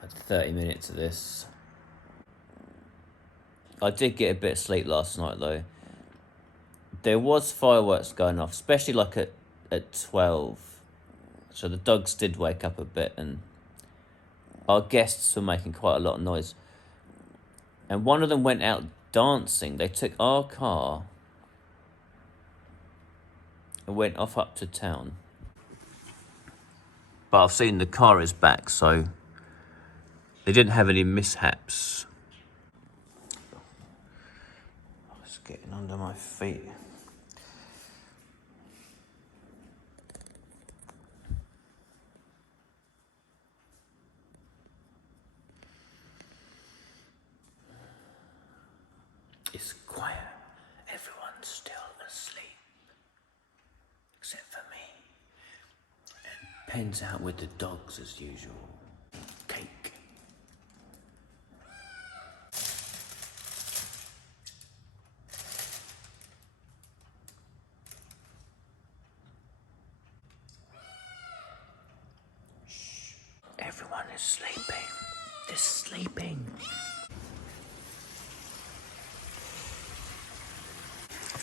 Had 30 minutes of this. I did get a bit of sleep last night though. There was fireworks going off, especially like at 12. So the dogs did wake up a bit and our guests were making quite a lot of noise. And one of them went out dancing. They took our car and went off up to town. But I've seen the car is back, so they didn't have any mishaps. It's getting under my feet. It's quiet. Everyone's still asleep. Except for me. And Pen's out with the dogs as usual. Cake. Shh. Everyone is sleeping. They're sleeping.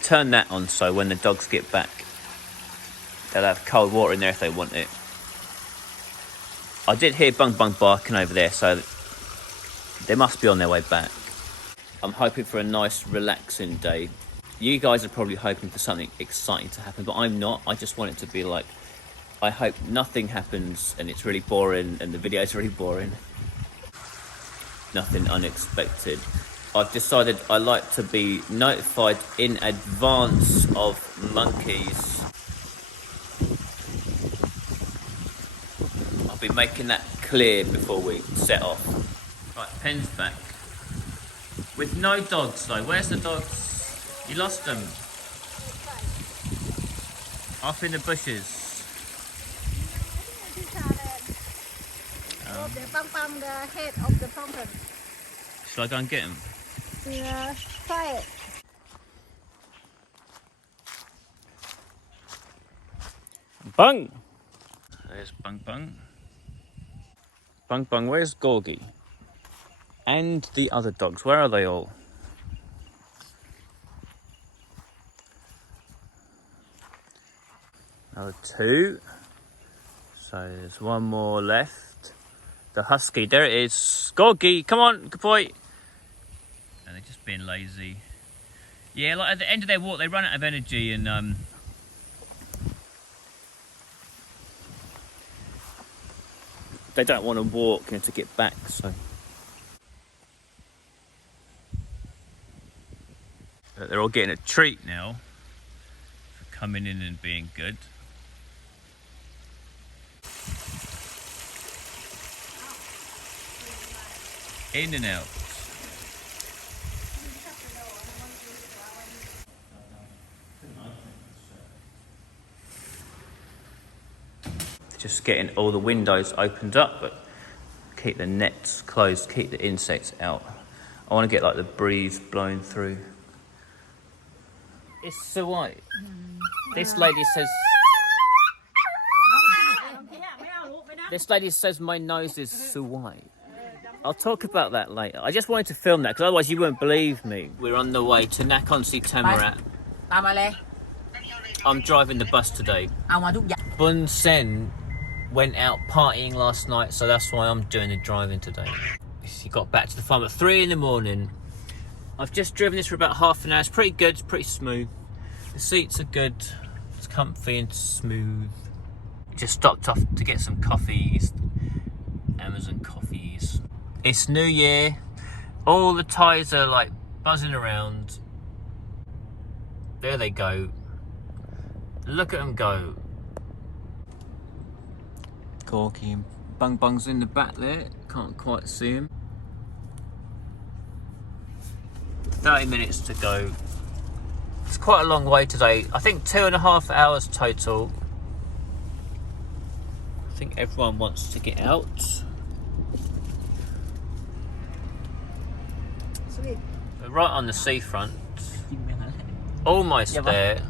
Turn that on so when the dogs get back they'll have cold water in there if they want it. I did hear Bung Bung barking over there, so they must be on their way back. I'm hoping for a nice relaxing day. You guys are probably hoping for something exciting to happen, but I'm not. I just want it to be like, I hope nothing happens and it's really boring and the video's really boring. Nothing unexpected. I've decided I like to be notified in advance of monkeys. I'll be making that clear before we set off. Right, Pen's back. With no dogs though. Where's the dogs? You lost them. Off in the bushes. The head of the pumpkin. Shall I go and get him? Yeah, try it. Bung! There's Bung Bung. Bung Bung, where's Gorgie? And the other dogs, where are they all? Another two. So there's one more left. The husky, there it is. Gorgie, come on, good boy. And they're just being lazy. Yeah, like at the end of their walk, they run out of energy and they don't want to walk to get back, so. But they're all getting a treat now for coming in and being good. In and out. Just getting all the windows opened up, but keep the nets closed, keep the insects out. I want to get like the breeze blowing through. It's so white. This lady says. This lady says my nose is so white. I'll talk about that later. I just wanted to film that because otherwise you won't believe me. We're on the way to Nakhon Si Tammarat. I'm driving the bus today. Bun Sen went out partying last night, so that's why I'm doing the driving today. He got back to the farm at 3 in the morning. I've just driven this for about half an hour. It's pretty good, it's pretty smooth. The seats are good, it's comfy and smooth. Just stopped off to get some coffees, Amazon coffees. It's New Year. All the tyres are like buzzing around. There they go. Look at them go. Corky and Bung Bung's in the back there. Can't quite see him. 30 minutes to go. It's quite a long way today. I think 2.5 hours total. I think everyone wants to get out. We're right on the seafront. Almost there.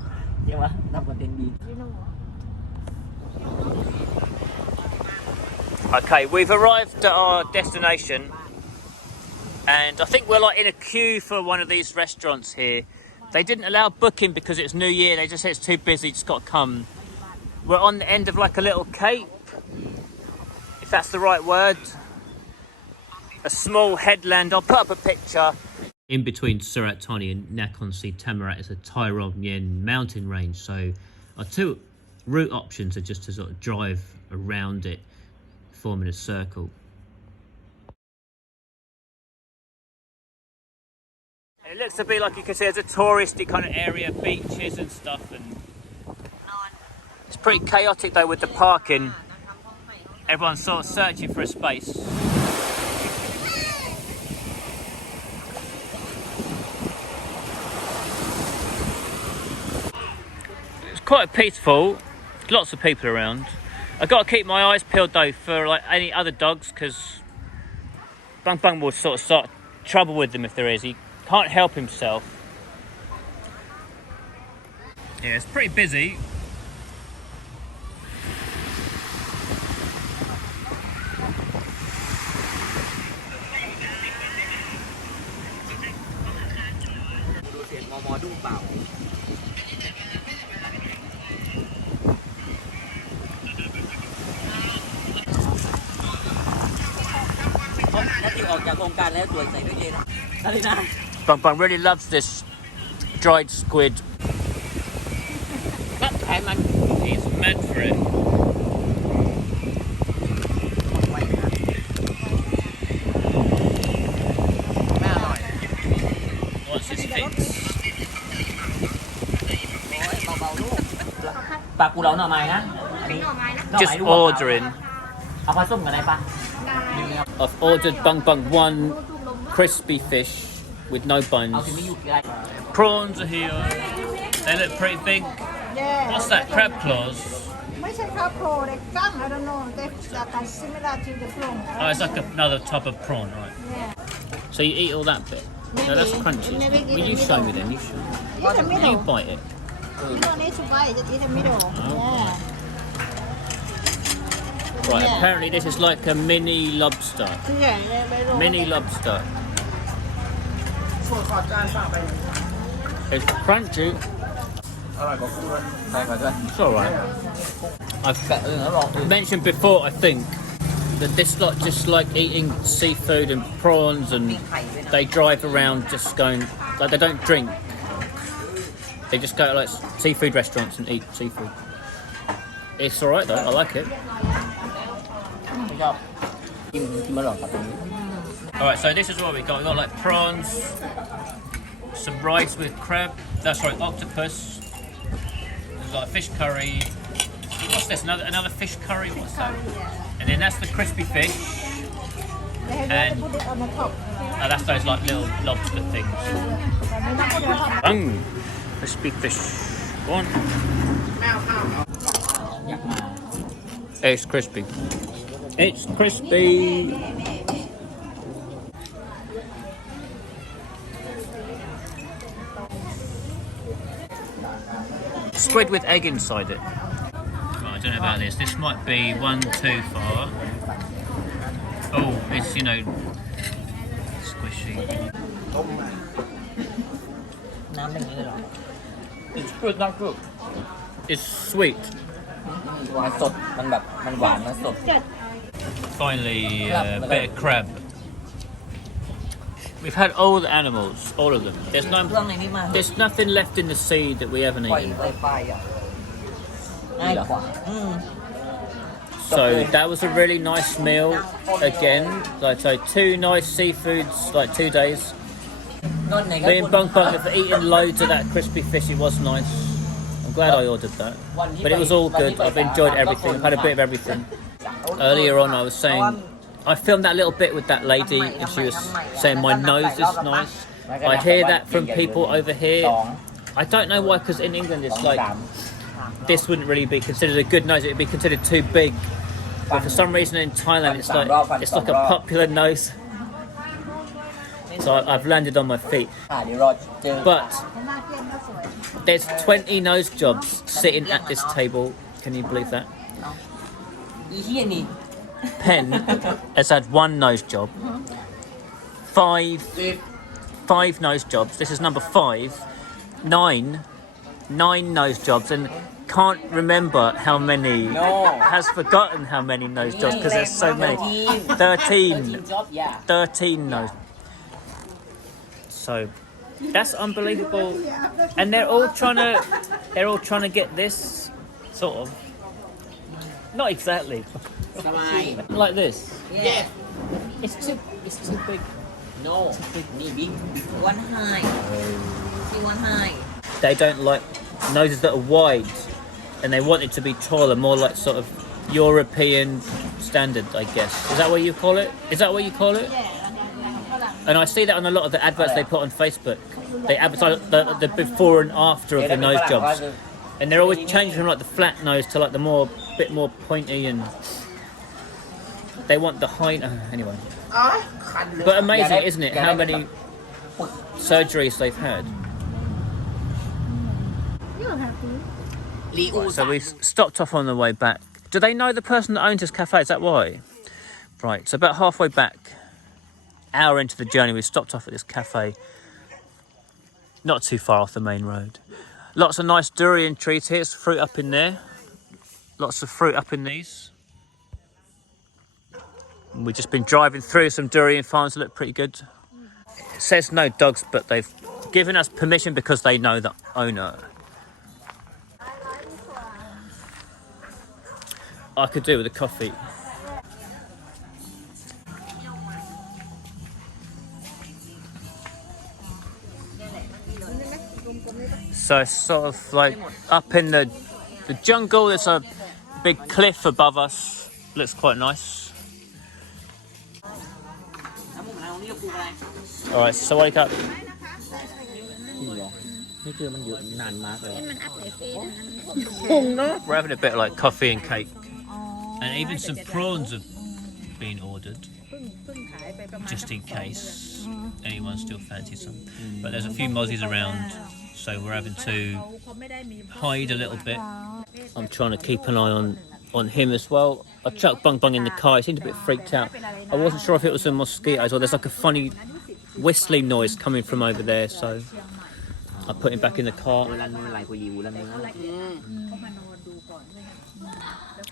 Okay, we've arrived at our destination, and I think we're like in a queue for one of these restaurants here. They didn't allow booking because it's New Year. They just said it's too busy, just got to come. We're on the end of like a little cape, if that's the right word. A small headland. I'll put up a picture. In between Surat Thani and Nakhon Si Tammarat is a Tyrolean mountain range, so our two route options are just to sort of drive around it, forming a circle. It looks to be like you can see there's a touristy kind of area, beaches and stuff, and it's pretty chaotic though with the parking. Everyone's sort of searching for a space. It's quite peaceful, lots of people around. I've got to keep my eyes peeled though for like any other dogs, because Bang Bang will sort of start trouble with them if there is. He can't help himself. Yeah, it's pretty busy. Bang Bang really loves this dried squid. He's meant for it. What's his fix? Just ordering. I've ordered Bang Bang one crispy fish with no buns. Prawns are here. They look pretty big. Yeah. What's that? Crab claws? ไม่ใช่ข้าวโพด they กั้ง I don't know they are similar to the prawn. Oh, it's like another type of prawn, right? Yeah. So you eat all that bit? No, that's crunchy. Will you show me then? You show me. Eat the middle. You bite it. You don't need to bite, just eat the middle. Yeah. Right, Yeah. apparently this is like a mini lobster. Yeah. Mini lobster. It's crunchy. It's alright. I've mentioned before, I think, that this lot just like eating seafood and prawns, and they drive around just going, like they don't drink. They just go to like seafood restaurants and eat seafood. It's alright though, I like it. Alright, so this is what we got. We got like prawns, some rice with crab, that's right, octopus. There's like fish curry. What's this? Another fish curry? What's that? And then that's the crispy fish. And Put it on the top. that's those like little lobster things. Crispy fish. Go on. It's crispy. It's crispy. Squid with egg inside it. Right, I don't know about this. This might be one too far. Oh, it's, you know, squishy. It's good, not good. It's sweet. มันสด มันแบบ มันหวาน มันสด Finally, a bit of crab. We've had all the animals, all of them. เครื่องในนี้มา There's nothing left in the sea that we haven't ปล่อย eaten. ไปอ่ะง่ายกว่า So that was a really nice meal. Again, like so, 2 nice seafoods, like 2 days. นอนไหนก็ Me and Bung Bung have eaten loads of that crispy fish. It was nice. I'm glad I ordered that. But it was all good. I've enjoyed everything. I've had a bit of everything. Earlier on, I was saying, I filmed that little bit with that lady, and she was saying my nose is nice. I hear that from people over here. I don't know why, because in England it's like, this wouldn't really be considered a good nose. It would be considered too big. But for some reason in Thailand, it's like a popular nose. So I've landed on my feet. เดี๋ยวรอเจอ But there's 20 nose jobs sitting at this table. Can you believe that? อีเหี้ยนี่ Pen has had 1 nose job. 5 nose jobs. This is number 5. 9 nose jobs, and can't remember how many. No. Has forgotten how many nose jobs because there's so many. 13 job, yeah. 13 nose. So that's unbelievable, and they're all trying to get this sort of, not exactly like this. Yeah. It's too big. No. Big. One high. One high. They don't like noses that are wide, and they want it to be taller, more like sort of European standard, I guess. Is that what you call it? And I see that on a lot of the adverts they put on Facebook. They advertise the before and after of the nose jobs, and they're always changing from like the flat nose to like the bit more pointy, and they want the high. Anyway, but amazing, isn't it? How many surgeries they've had. So we stopped off on the way back. Do they know the person that owns this cafe? Is that why? Right, so about halfway back, hour into the journey, we stopped off at this cafe, not too far off the main road. Lots of nice durian trees here. There's fruit up in there. Lots of fruit up in these. And we've just been driving through some durian farms that look pretty good. It says no dogs, but they've given us permission because they know the owner. I could do with a coffee. So it's sort of like up in the jungle. There's a big cliff above us. Looks quite nice. Alright, so wake up. We're having a bit of like coffee and cake. And even some prawns have been ordered, just in case anyone still fancies some. But there's a few mozzies around, so we're having to hide a little bit. I'm trying to keep an eye on him as well. I chucked Bung Bung in the car. He seemed a bit freaked out. I wasn't sure if it was the mosquitoes or there's like a funny whistling noise coming from over there, so I put him back in the car.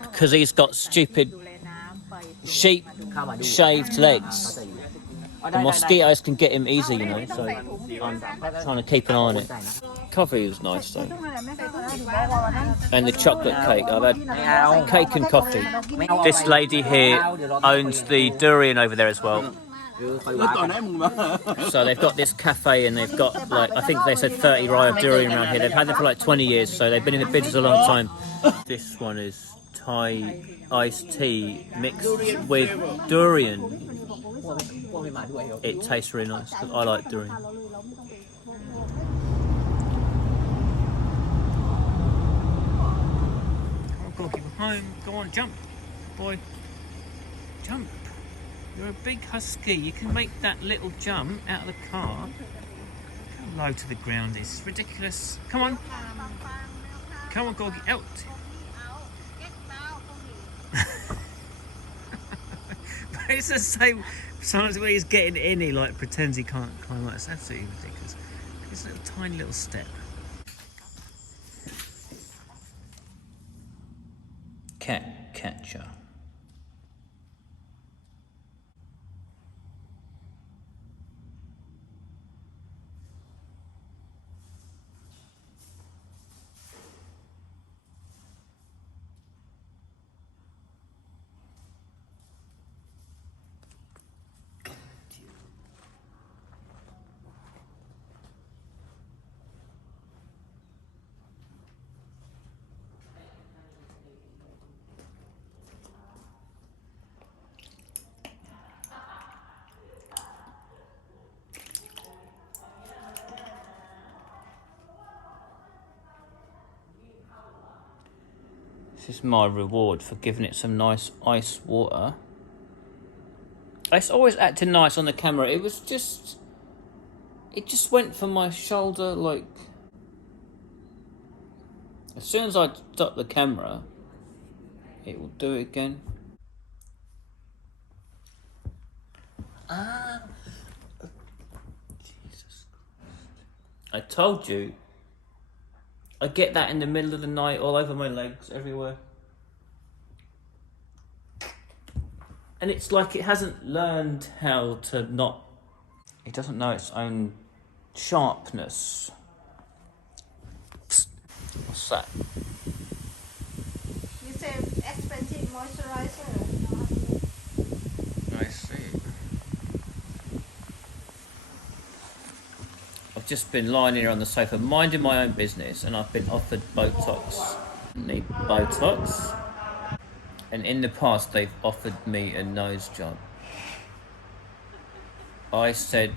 Because he's got stupid sheep-shaved legs. The mosquitoes can get him easy, you know, so I'm trying to keep an eye on it. Coffee was nice though. And the chocolate cake. I've had cake and coffee. This lady here owns the durian over there as well. So they've got this cafe and they've got like, I think they said 30 rye of durian around here. They've had them for like 20 years, so they've been in the business a long time. This one is Thai iced tea mixed with durian. It tastes really nice because I like durian. Come on, Gorky, we're home. Go on, jump, boy. Jump. You're a big husky. You can make that little jump out of the car. How low to the ground is. It's ridiculous. Come on. Come on, Gorky, out. But it's the same. Sometimes when he's getting in, he like pretends he can't climb up. It's absolutely ridiculous. It's a little tiny little step. Cat catcher. This is my reward for giving it some nice ice water. It's always acting nice on the camera. It just went for my shoulder, like, as soon as I stop the camera, it will do it again. Ah. Jesus Christ. I told you. I get that in the middle of the night, all over my legs, everywhere. And it's like it hasn't learned how to not... It doesn't know its own sharpness. Psst. What's that? You say expensive moisturizer. I see. I've just been lying here on the sofa, minding my own business, and I've been offered Botox. Need Botox. And in the past, they've offered me a nose job. I said,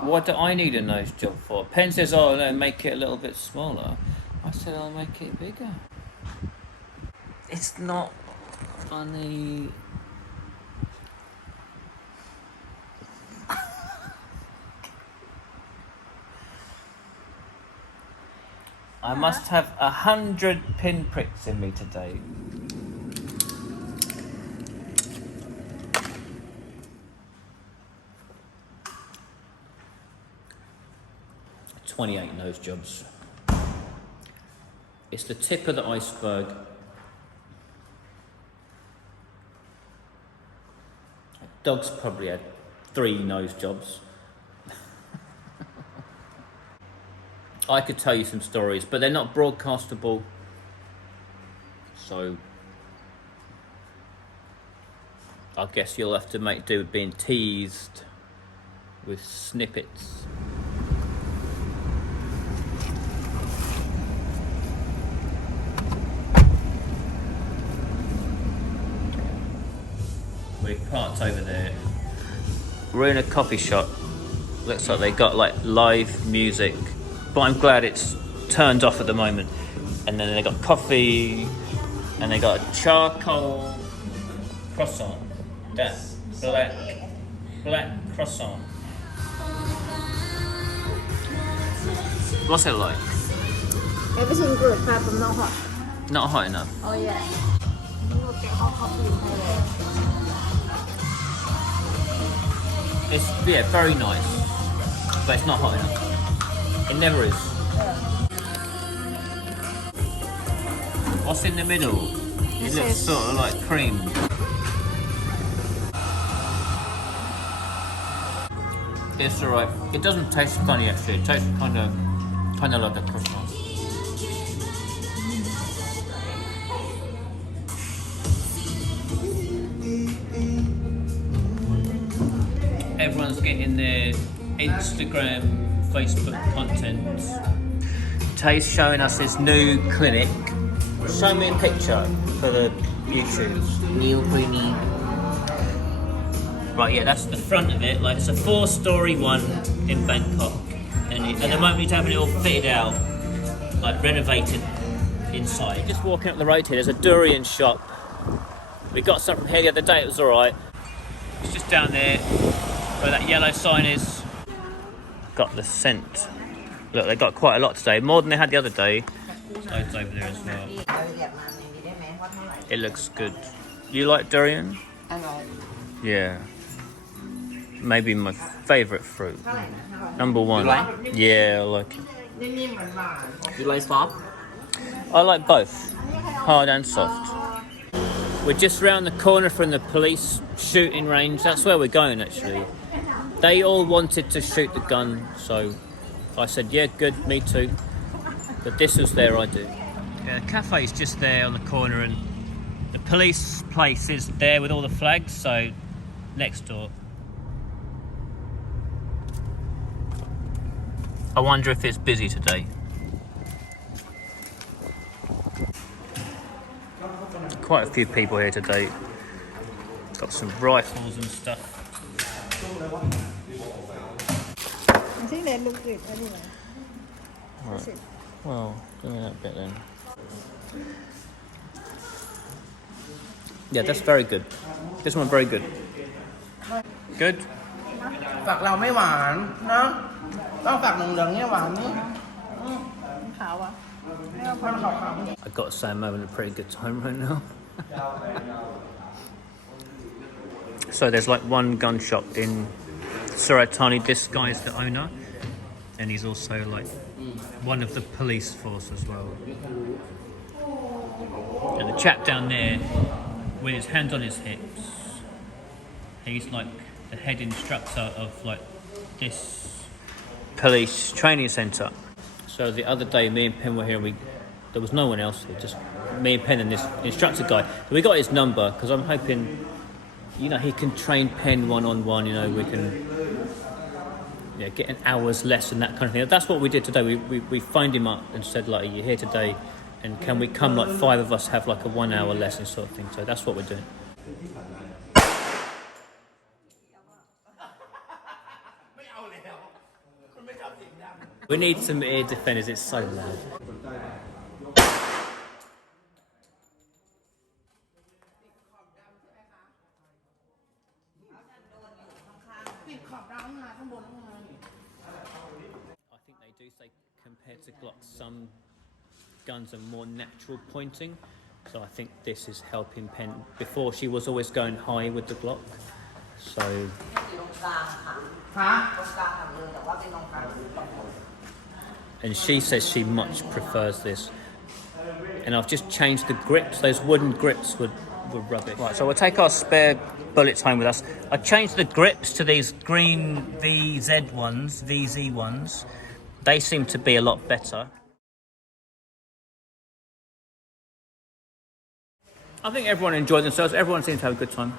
what do I need a nose job for? Pen says, oh, no, make it a little bit smaller. I said, I'll make it bigger. It's not funny. I must have 100 pinpricks in me today. 28 nose jobs. It's the tip of the iceberg. Dog's probably had 3 nose jobs. I could tell you some stories, but they're not broadcastable. So I guess you'll have to make do with being teased with snippets. We parked over there. We're in a coffee shop. Looks like they got like live music, but I'm glad it's turned off at the moment. And then they got coffee, and they got a charcoal croissant. That black croissant. What's it like? Everything good, apart from not hot. Not hot enough. Oh yeah. You will get hot coffee in Thailand. It's very nice, but it's not hot enough. It never is. What's in the middle? It looks sort of like cream. It's alright. It doesn't taste funny actually. It tastes kind of like a croissant. Everyone's getting their Instagram, Facebook content. Tay's showing us his new clinic. Show me a picture for the YouTube. New Greenie. Right, yeah, that's the front of it. Like, it's a 4-story one in Bangkok, and at the moment he's having it all fitted out, like renovated inside. Just walking up the road here, there's a durian shop. We got some from here the other day. It was all right. It's just down there where that yellow sign is. Got the scent. Look, they got quite a lot today, more than they had the other day. Loads over there as well. It looks good. You like durian? I like. Yeah. Maybe my favourite fruit. Number 1. You like? Yeah, I like it. You like soft? I like both, hard and soft. We're just round the corner from the police shooting range. That's where we're going actually. They all wanted to shoot the gun, so I said, yeah, good, me too. But this was their idea. Yeah, the cafe's just there on the corner, and the police place is there with all the flags, so next door. I wonder if it's busy today. Quite a few people here today. Got some rifles and stuff. I think they look good anyway. Right. Well, give me that bit then. Yeah, that's very good. This one very good. Good? ฝักเราไม่หวานเนาะต้องฝักเหลืองๆเนี่ยหวานนี่ ขาวอ่ะ I've got to say I'm having a pretty good time right now. So there's like one gun shop in Surat Thani. This guy's the owner, and he's also like one of the police force as well. And the chap down there with his hands on his hips, he's like the head instructor of like this police training centre. So the other day me and Pen were here, there was no one else here, just me and Pen and this instructor guy. We got his number because I'm hoping, you know, he can train Pen one-on-one, you know, we can get an hour's lesson, that kind of thing. That's what we did today. We phoned him up and said, like, are you here today? And can we come, like 5 of us, have like a 1 hour lesson sort of thing. So that's what we're doing. We need some ear defenders, it's so loud. I think they do say compared to Glock, some guns are more natural pointing. So I think this is helping Pen. Before she was always going high with the Glock. So and she says she much prefers this. And I've just changed the grips. Those wooden grips were rubbish. Right, so we'll take our spare bullets home with us. I changed the grips to these green VZ ones. They seem to be a lot better. I think everyone enjoyed themselves. Everyone seemed to have a good time.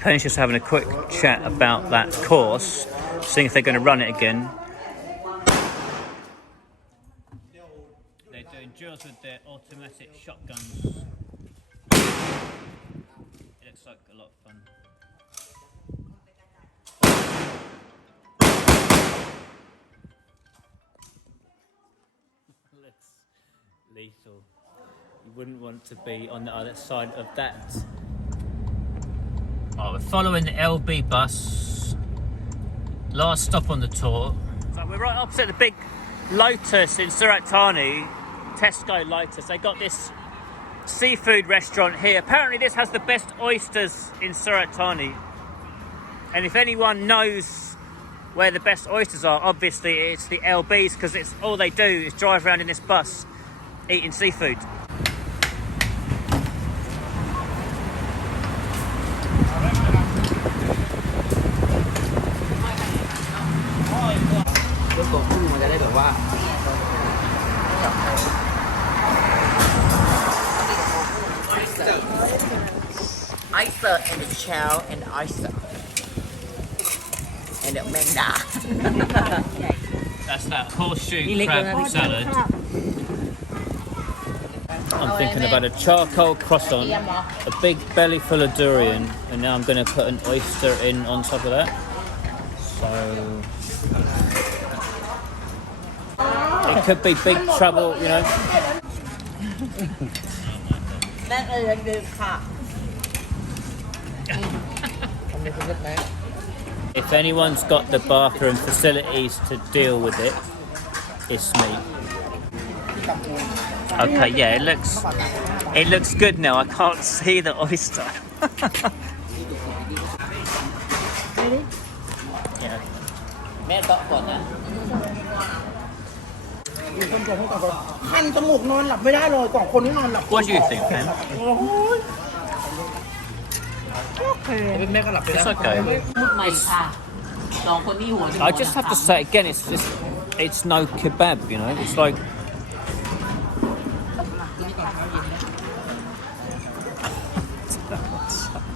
Penny's just having a quick chat about that course, seeing if they're going to run it again. They're doing drills with their automatic shotguns. It looks like a lot of fun. Looks lethal. You wouldn't want to be on the other side of that. Oh, we're following the LB bus. Last stop on the tour. So we're right opposite the big Lotus in Surat Thani, Tesco Lotus. They got this seafood restaurant here. Apparently this has the best oysters in Surat Thani. And if anyone knows where the best oysters are, obviously it's the LBs, because it's all they do is drive around in this bus eating seafood. Oyster and the shell and the oyster and the menda. That's that horseshoe crab salad. I'm thinking about a charcoal croissant, a big belly full of durian, and now I'm going to put an oyster in on top of that. So it could be big trouble, you know. If anyone's got the bathroom facilities to deal with it, it's me. Okay, yeah, it looks good now. I can't see the oyster. Ready? Yeah. แม่ต่อก่อนนะ คันจมูกนอนหลับไม่ได้เลยกล่องคนที่นอนหลับ What do you think, Pen? เป็นแม่ก็หลับไปแล้ว It's okay. พูดใหม่ค่ะสองคนนี้หัว I just have to say again, it's no kebab, you know. It's like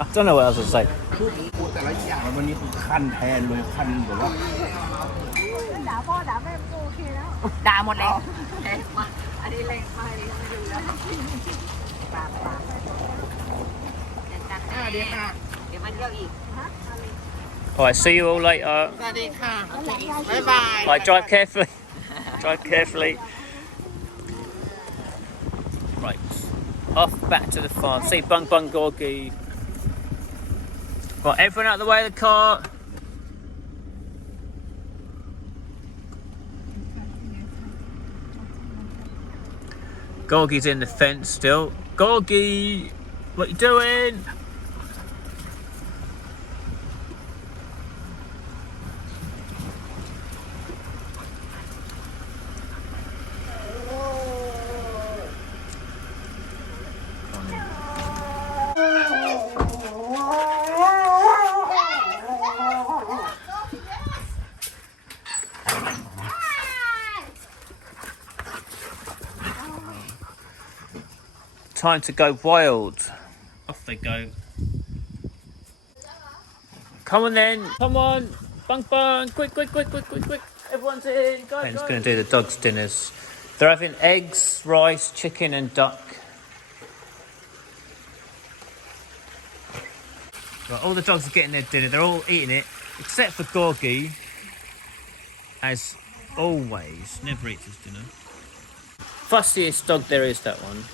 I don't know what else to say. แต่ละอย่างวันนี้คือคันแทนเลยคันแบบว่า ด่าพ่อด่าแม่ก็โอเคแล้ว ด่าหมดแล้ว แรงมากอันนี้แรงมากเลยไม่ดูแล้วปากเดี๋ยวมาเที่ยวอีก Alright, see you all later. สวัสดีค่ะบ๊ายบาย Right, drive carefully. Drive carefully. Right, off back to the farm. See Bung Bung Gorgie. Right, everyone out of the way of the car. Gorgie's in the fence still. Gorgie! What you doing? Time to go wild. Off they go. Come on then. Come on. Bung bung. Quick, quick, quick, quick, quick, quick. Everyone's in. Go, Ben's going to do the dogs' dinners. They're having eggs, rice, chicken and duck. Right, all the dogs are getting their dinner. They're all eating it. Except for Gorgie. As always. Never eats his dinner. Fussiest dog there is, that one.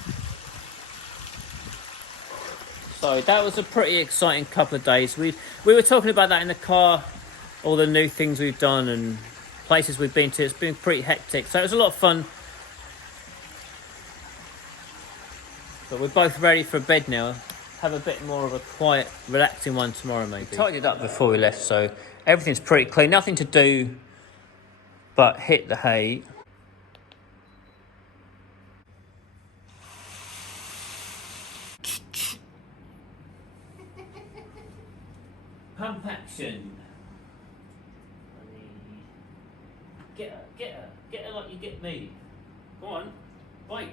So that was a pretty exciting couple of days. We were talking about that in the car, all the new things we've done and places we've been to. It's been pretty hectic, so it was a lot of fun. But we're both ready for bed now. Have a bit more of a quiet, relaxing one tomorrow maybe. We tidied up before we left, so everything's pretty clean. Nothing to do but hit the hay. Pump action. Get her like you get me. Go on, bite.